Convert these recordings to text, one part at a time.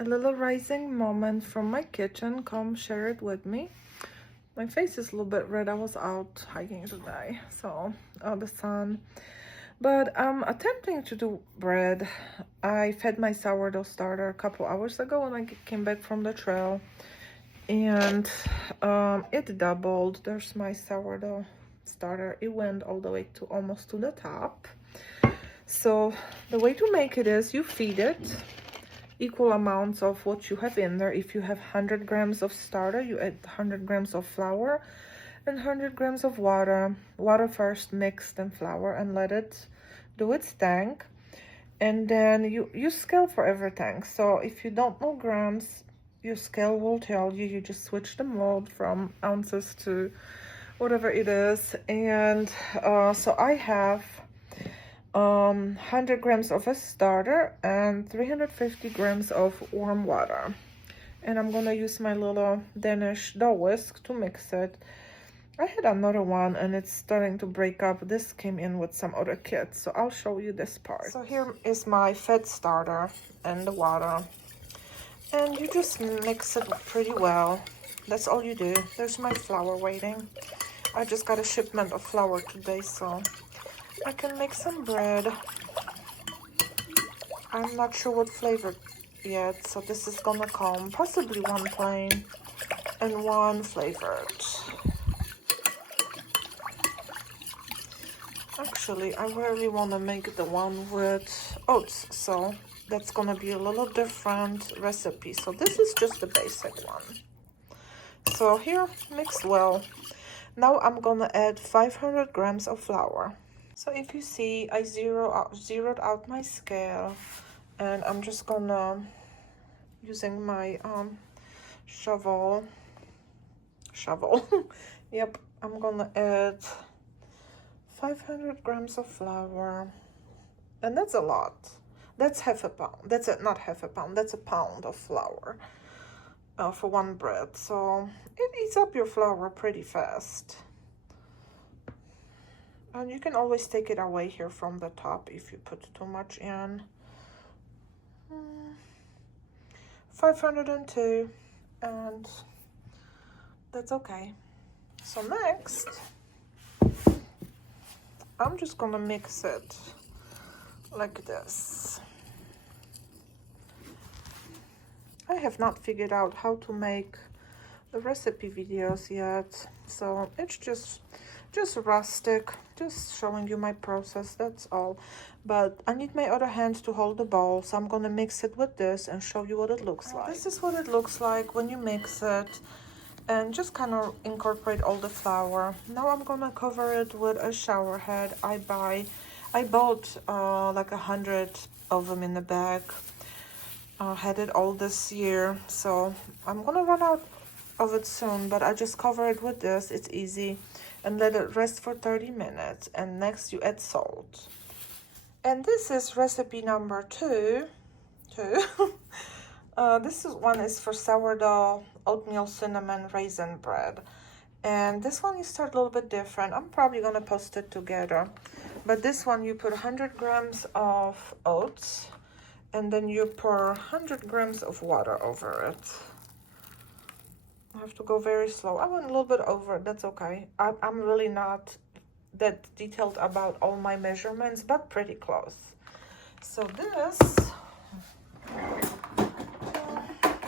a little rising moment from my kitchen. Come share it with me. My face is a little bit red. I was out hiking today, so the sun. But I'm attempting to do bread. I fed my sourdough starter a couple hours ago when I came back from the trail, and it doubled. There's my sourdough starter. It went all the way to almost to the top. So the way to make it is you feed it equal amounts of what you have in there. If you have 100 grams of starter, you add 100 grams of flour and 100 grams of water. Water first mixed in flour and let it do its thing. And then you scale for everything. So if you don't know grams, your scale will tell you. You just switch the mold from ounces to whatever it is. And so I have 100 grams of a starter and 350 grams of warm water. And I'm gonna use my little Danish dough whisk to mix it. I had another one and it's starting to break up. This came in with some other kits, so I'll show you this part. So here is my fed starter and the water. And you just mix it pretty well. That's all you do. There's my flour waiting. I just got a shipment of flour today, so I can make some bread. I'm not sure what flavor yet, so this is gonna come possibly one plain and one flavored. Actually, I really want to make the one with oats, so that's gonna be a little different recipe. So this is just the basic one. So here, mixed well. Now I'm gonna add 500 grams of flour. So if you see, I zeroed out my scale, and I'm just gonna, using my shovel, yep, I'm gonna add 500 grams of flour, and that's a lot. That's half a pound. Not half a pound, that's a pound of flour for one bread. So it eats up your flour pretty fast. And you can always take it away here from the top if you put too much in. 502, and that's okay. So next, I'm just gonna mix it like this. I have not figured out how to make the recipe videos yet, so it's just rustic, just showing you my process, that's all. But I need my other hand to hold the bowl, so I'm gonna mix it with this and show you what it looks like. This is what it looks like when you mix it, and just kind of incorporate all the flour. Now I'm gonna cover it with a shower head. I bought like 100 of them in the bag. Had it all this year, so I'm gonna run out of it soon, but I just cover it with this. It's easy, and let it rest for 30 minutes. And next you add salt. And this is recipe number two. This one is for sourdough, oatmeal, cinnamon, raisin bread. And this one you start a little bit different. I'm probably gonna post it together. But this one you put 100 grams of oats, and then you pour 100 grams of water over it. I have to go very slow. I went a little bit over, that's okay. I'm really not that detailed about all my measurements, but pretty close. So this,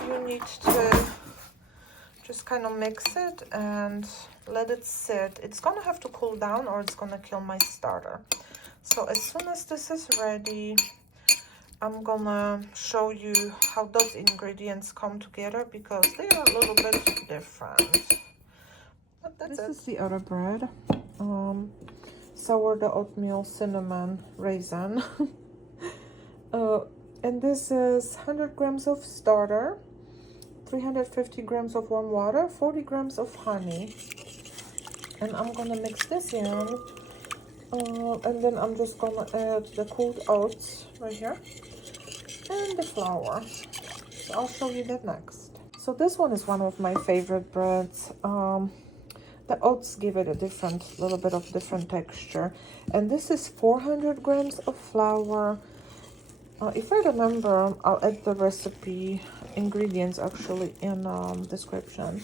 you need to just kind of mix it and let it sit. It's gonna have to cool down or it's gonna kill my starter. So as soon as this is ready, I'm gonna show you how those ingredients come together, because they are a little bit different. But that's it. This is the other bread. Sourdough, oatmeal, cinnamon, raisin. And this is 100 grams of starter, 350 grams of warm water, 40 grams of honey. And I'm gonna mix this in. And then I'm just gonna add the cooled oats right here and the flour. So I'll show you that next. So this one is one of my favorite breads. The oats give it a little bit of different texture. And this is 400 grams of flour, If I remember, I'll add the recipe ingredients actually in description.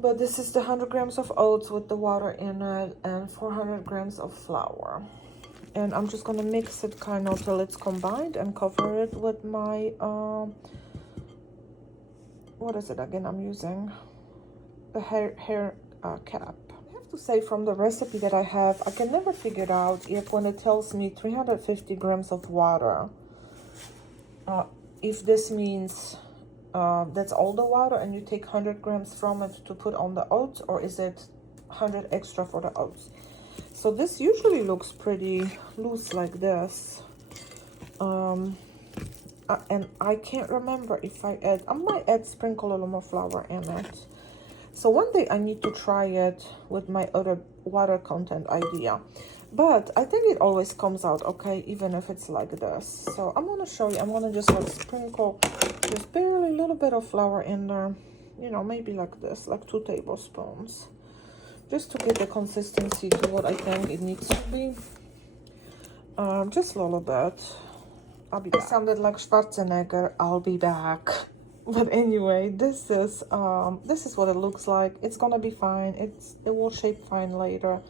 But this is the 100 grams of oats with the water in it and 400 grams of flour. And I'm just gonna mix it kind of till it's combined and cover it with my, what is it again I'm using? The hair cap. I have to say, from the recipe that I have, I can never figure it out if when it tells me 350 grams of water, if this means that's all the water and you take 100 grams from it to put on the oats, or is it 100 extra for the oats? So this usually looks pretty loose like this. And I can't remember if I might sprinkle a little more flour in it. So one day I need to try it with my other water content idea. But I think it always comes out okay, even if it's like this. So I'm gonna show you, I'm gonna just like sprinkle just barely a little bit of flour in there. You know, maybe like this, like 2 tablespoons. Just to get the consistency to what I think it needs to be. Just a little bit. I'll be back. It sounded like Schwarzenegger, I'll be back. But anyway, this is what it looks like. It's gonna be fine. It will shape fine later.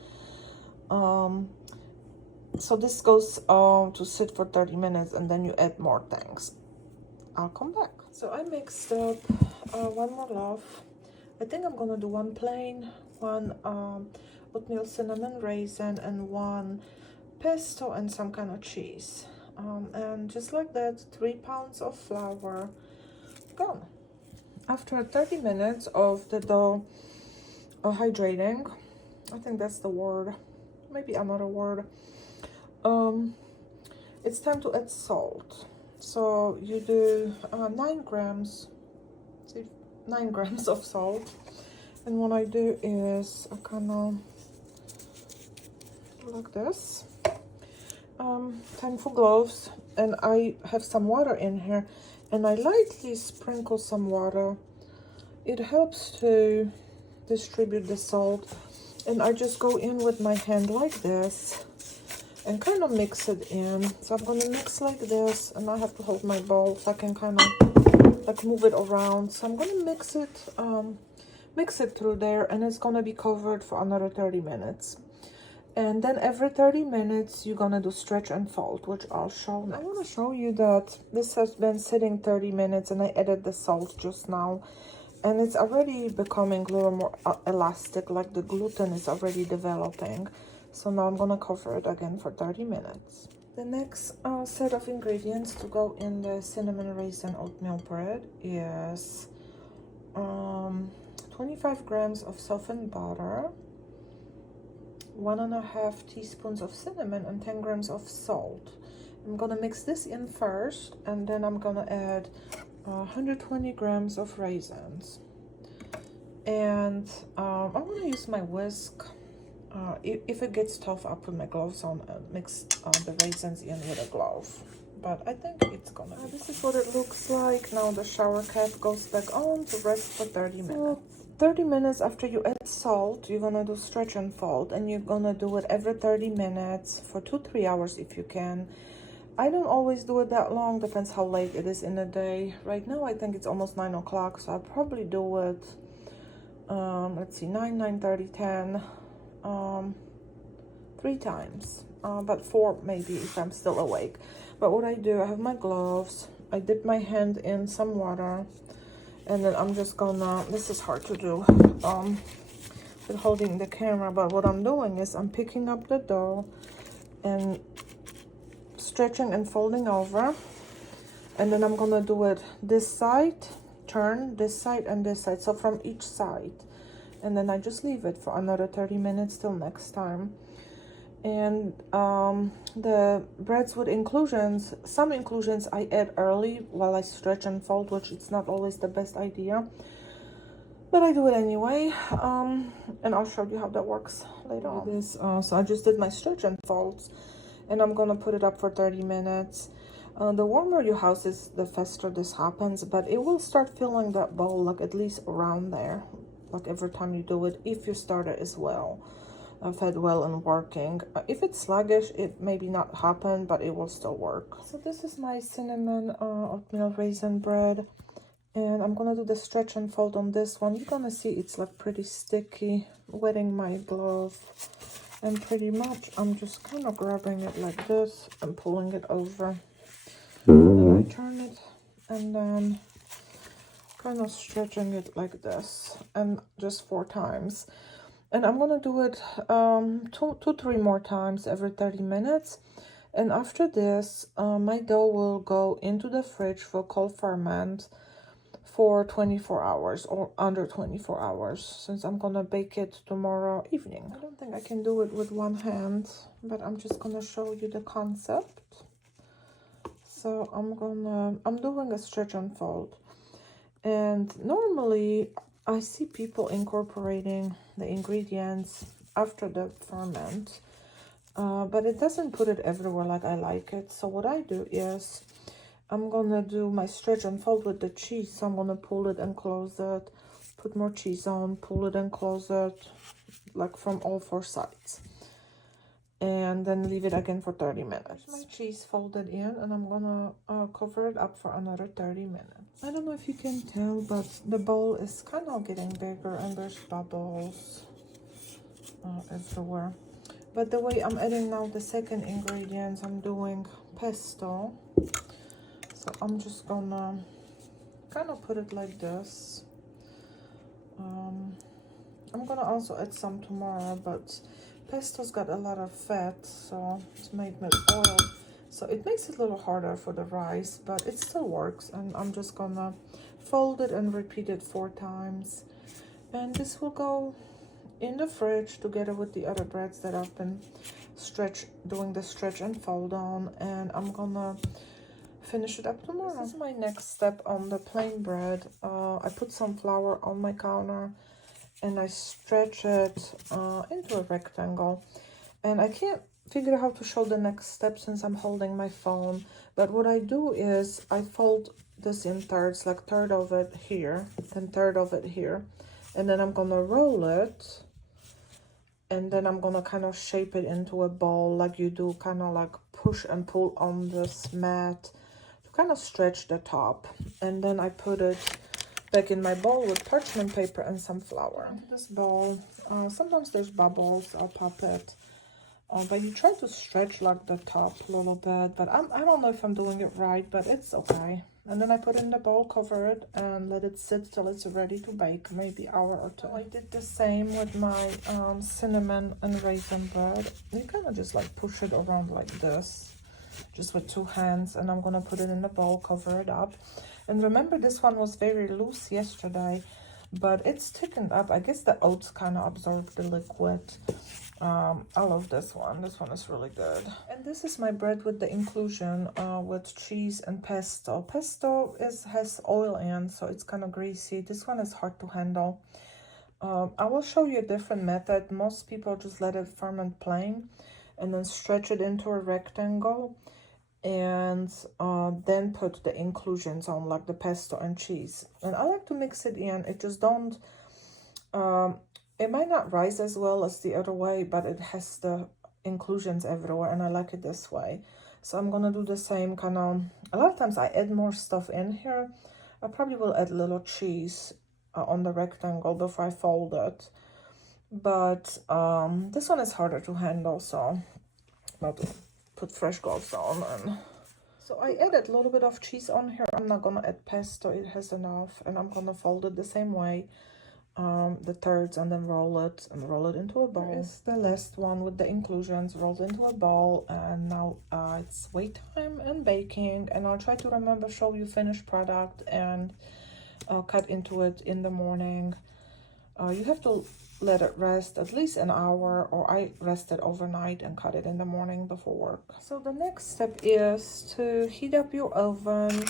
So this goes to sit for 30 minutes and then you add more things. I'll come back. So I mixed up 1 more loaf. I think I'm gonna do 1 plain, 1 oatmeal cinnamon raisin, and 1 pesto and some kind of cheese. And just like that, 3 pounds of flour gone. After 30 minutes of the dough hydrating, I think that's the word, maybe another word, it's time to add salt. So you do 9 grams of salt, and what I do is I kind of do like this. Time for gloves, and I have some water in here, and I lightly sprinkle some water. It helps to distribute the salt, and I just go in with my hand like this and kind of mix it in. So I'm gonna mix like this, and I have to hold my bowl so I can kind of like move it around. So I'm gonna mix it through there, and it's gonna be covered for another 30 minutes. And then every 30 minutes you're gonna do stretch and fold, which I'll show now. I want to show you that this has been sitting 30 minutes and I added the salt just now, and it's already becoming a little more elastic, like the gluten is already developing. So now I'm gonna cover it again for 30 minutes. The next set of ingredients to go in the cinnamon raisin oatmeal bread is 25 grams of softened butter, 1.5 teaspoons of cinnamon, and 10 grams of salt. I'm gonna mix this in first, and then I'm gonna add 120 grams of raisins. And I'm gonna use my whisk. If it gets tough, I'll put my gloves on and mix the raisins in with a glove. But I think it's gonna be this is what it looks like. Now the shower cap goes back on to rest for 30 minutes. So 30 minutes after you add salt, you're gonna do stretch and fold, and you're gonna do it every 30 minutes for 2-3 hours if you can. I don't always do it that long, depends how late it is in the day. Right now I think it's almost 9 o'clock, so I'll probably do it let's see, 9, 9:30, 10, 3 times, but 4 maybe if I'm still awake. But what I do, I have my gloves, I dip my hand in some water, and then I'm just gonna, this is hard to do with holding the camera, but what I'm doing is I'm picking up the dough and stretching and folding over, and then I'm gonna do it this side, turn this side and this side, so from each side, and then I just leave it for another 30 minutes till next time. And the breads with inclusions, some inclusions I add early while I stretch and fold, which it's not always the best idea, but I do it anyway. And I'll show you how that works later on. This, so I just did my stretch and folds, and I'm gonna put it up for 30 minutes. The warmer your house is, the faster this happens, but it will start filling that bowl, like at least around there, like every time you do it, if you start it as well. fed well and working. If it's sluggish, it maybe not happen, but it will still work. So this is my cinnamon oatmeal raisin bread, and I'm gonna do the stretch and fold on this one. You're gonna see it's like pretty sticky, wetting my glove, and pretty much I'm just kind of grabbing it like this and pulling it over. Then I turn it and then kind of stretching it like this, and just 4 times. And I'm gonna do it 3 more times every 30 minutes. And after this, my dough will go into the fridge for cold ferment for 24 hours or under 24 hours, since I'm gonna bake it tomorrow evening. I don't think I can do it with one hand, but I'm just gonna show you the concept. So I'm doing a stretch and fold. And normally I see people incorporating the ingredients after the ferment, but it doesn't put it everywhere like I like it. So what I do is I'm gonna do my stretch and fold with the cheese. So I'm gonna pull it and close it, put more cheese on, pull it and close it, like from all 4 sides. And then leave it again for 30 minutes. My cheese folded in, and I'm gonna cover it up for another 30 minutes. I don't know if you can tell, but the bowl is kind of getting bigger and there's bubbles everywhere. But the way I'm adding now the second ingredients, I'm doing pesto. So I'm just gonna kind of put it like this. I'm gonna also add some tomorrow, but pesto's got a lot of fat, so it's made with oil, so it makes it a little harder for the rice, but it still works. And I'm just gonna fold it and repeat it 4 times, and this will go in the fridge together with the other breads that I've been doing the stretch and fold on, and I'm gonna finish it up tomorrow. This is my next step on the plain bread. I put some flour on my counter and I stretch it into a rectangle. And I can't figure out how to show the next step since I'm holding my phone. But what I do is I fold this in thirds, like third of it here, then third of it here. And then I'm gonna roll it. And then I'm gonna kind of shape it into a ball like you do, kind of like push and pull on this mat to kind of stretch the top. And then I put it back in my bowl with parchment paper and some flour. This bowl, sometimes there's bubbles, I'll pop it. But you try to stretch like the top a little bit, but I don't know if I'm doing it right, but it's okay. And then I put it in the bowl, cover it, and let it sit till it's ready to bake, maybe hour or 2. I did the same with my cinnamon and raisin bread. You kind of just like push it around like this, just with 2 hands, and I'm gonna put it in the bowl, cover it up. And remember, this one was very loose yesterday, but it's thickened up. I guess the oats kind of absorbed the liquid. I love this one. This one is really good. And this is my bread with the inclusion with cheese and pesto. Pesto has oil in, so it's kind of greasy. This one is hard to handle. I will show you a different method. Most people just let it ferment plain and then stretch it into a rectangle, and then put the inclusions on, like the pesto and cheese. And I like to mix it in. It just don't it might not rise as well as the other way, but it has the inclusions everywhere, and I like it this way. So I'm gonna do the same kind of. A lot of times I add more stuff in here. I probably will add a little cheese on the rectangle before I fold it, but this one is harder to handle, so I'll put fresh gloves on. And so I added a little bit of cheese on here. I'm not gonna add pesto, it has enough. And I'm gonna fold it the same way, the thirds, and then roll it into a bowl. Here is the last one with the inclusions rolled into a bowl. And now it's wait time and baking, and I'll try to remember show you finished product and cut into it in the morning. You have to let it rest at least an hour, or I rest it overnight and cut it in the morning before work. So the next step is to heat up your oven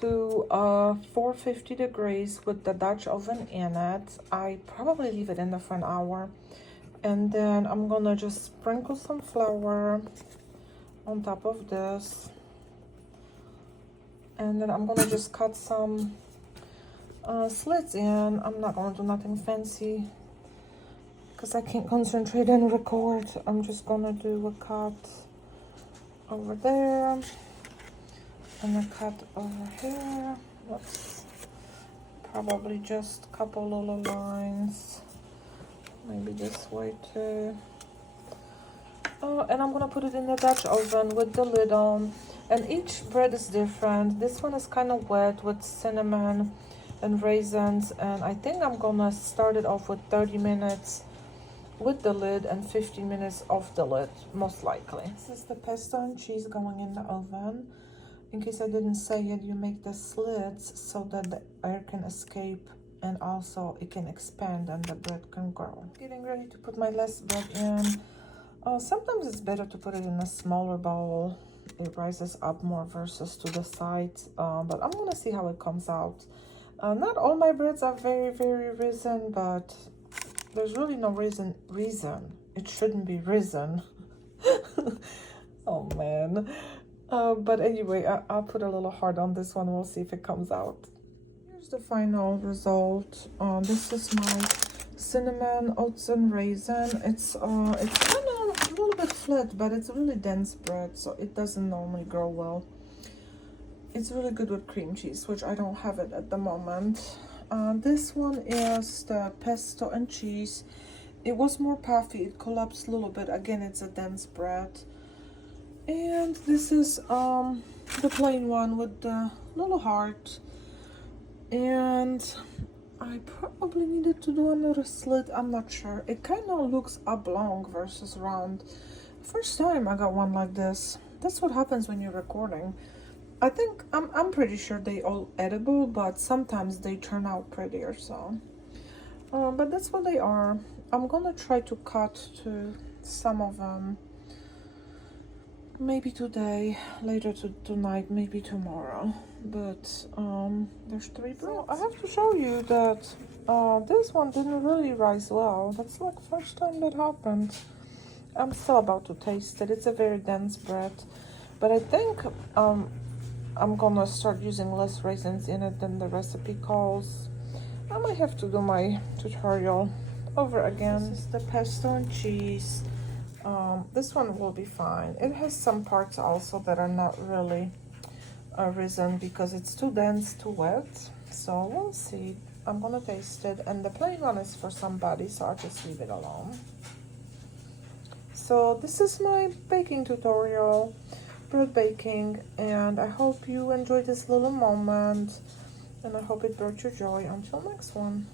to 450 degrees with the Dutch oven in it. I probably leave it in there for an hour, and then I'm gonna just sprinkle some flour on top of this, and then I'm gonna just cut some slits in. I'm not gonna do nothing fancy because I can't concentrate and record. I'm just gonna do a cut over there and a cut over here. That's probably just a couple little lines. Maybe this way too. And I'm gonna put it in the Dutch oven with the lid on. And each bread is different. This one is kind of wet with cinnamon and raisins. And I think I'm gonna start it off with 30 minutes with the lid and 15 minutes off the lid, most likely. This is the pesto and cheese going in the oven. In case I didn't say it, you make the slits so that the air can escape and also it can expand and the bread can grow. Getting ready to put my last bread in. Sometimes it's better to put it in a smaller bowl. It rises up more versus to the sides, but I'm gonna see how it comes out. Not all my breads are very risen, but there's really no reason. It shouldn't be risen. Oh man. But anyway, I'll put a little heart on this one. We'll see if it comes out. Here's the final result. This is my cinnamon, oats, and raisin. It's kind of a little bit flat, but it's really dense bread, so it doesn't normally grow well. It's really good with cream cheese, which I don't have it at the moment. This one is the pesto and cheese. It was more puffy. It collapsed a little bit. Again, it's a dense bread. And this is the plain one with the little heart. And I probably needed to do another slit. I'm not sure. It kind of looks oblong versus round. First time I got one like this. That's what happens when you're recording. I think I'm pretty sure they all edible, but sometimes they turn out prettier. So, but that's what they are. I'm gonna try to cut to some of them. Maybe today, later tonight, maybe tomorrow. But there's 3 breads. I have to show you that this one didn't really rise well. That's like first time that happened. I'm still about to taste it. It's a very dense bread, but I think I'm gonna start using less raisins in it than the recipe calls. I might have to do my tutorial over again. This is the pesto and cheese. This one will be fine. It has some parts also that are not really risen because it's too dense, too wet. So we'll see. I'm gonna taste it. And the plain one is for somebody, so I'll just leave it alone. So this is my baking tutorial, bread baking, and I hope you enjoyed this little moment, and I hope it brought you joy. Until next one.